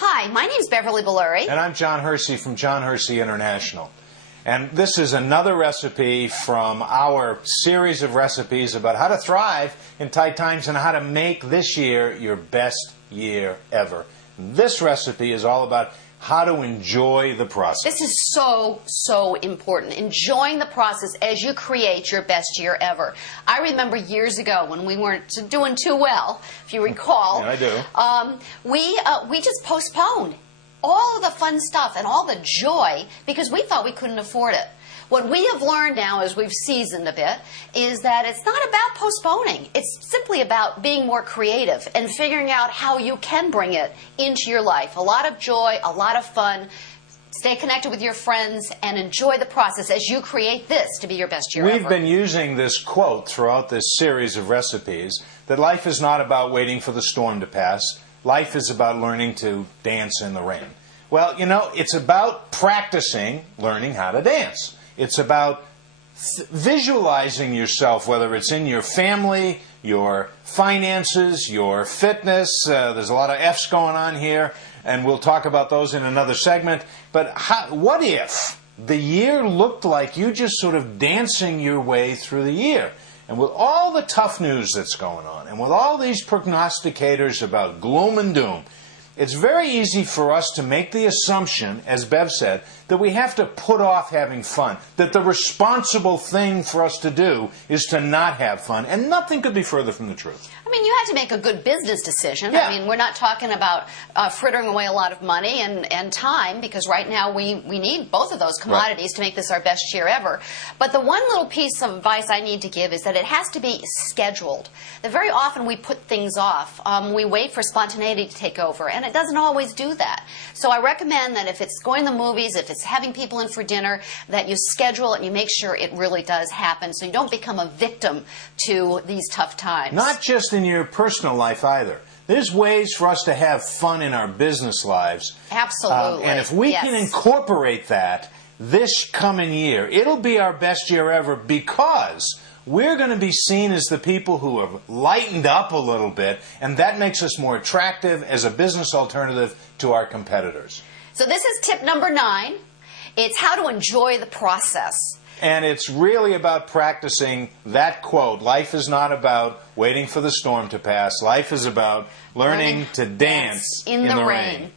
Hi, my name's Beverly Belluri. And I'm John Hersey from John Hersey International. And this is another recipe from our series of recipes about how to thrive in tight times and how to make this year your best year ever. This recipe is all about how to enjoy the process. This is so important. Enjoying the process as you create your best year ever. I remember years ago when we weren't doing too well, if you recall. Yeah, I do. We just postponed all of the fun stuff and all the joy because we thought we couldn't afford it. What we have learned now as we've seasoned a bit is that it's not about postponing. It's simply about being more creative and figuring out how you can bring it into your life. A lot of joy, a lot of fun. Stay connected with your friends and enjoy the process as you create this to be your best year ever. We've been using this quote throughout this series of recipes that life is not about waiting for the storm to pass. Life is about learning to dance in the rain. Well, you know, it's about practicing learning how to dance. It's about visualizing yourself, whether it's in your family, your finances, your fitness. There's a lot of F's going on here, and we'll talk about those in another segment. But what if the year looked like you just sort of dancing your way through the year? And with all the tough news that's going on, and with all these prognosticators about gloom and doom, it's very easy for us to make the assumption, as Bev said, that we have to put off having fun, that the responsible thing for us to do is to not have fun, and nothing could be further from the truth. I mean, you have to make a good business decision. Yeah. I mean, we're not talking about frittering away a lot of money and time, because right now we need both of those commodities to make this our best year ever. But the one little piece of advice I need to give is that it has to be scheduled. That very often we put things off. We wait for spontaneity to take over, and it doesn't always do that. So I recommend that if it's going to the movies, if it's having people in for dinner, that you schedule it and you make sure it really does happen so you don't become a victim to these tough times. Not just in your personal life either. There's ways for us to have fun in our business lives. Absolutely. And if we can incorporate that this coming year, it'll be our best year ever because we're going to be seen as the people who have lightened up a little bit, and that makes us more attractive as a business alternative to our competitors. So this is tip number 9. It's how to enjoy the process. And it's really about practicing that quote. Life is not about waiting for the storm to pass. Life is about learning to dance in the rain.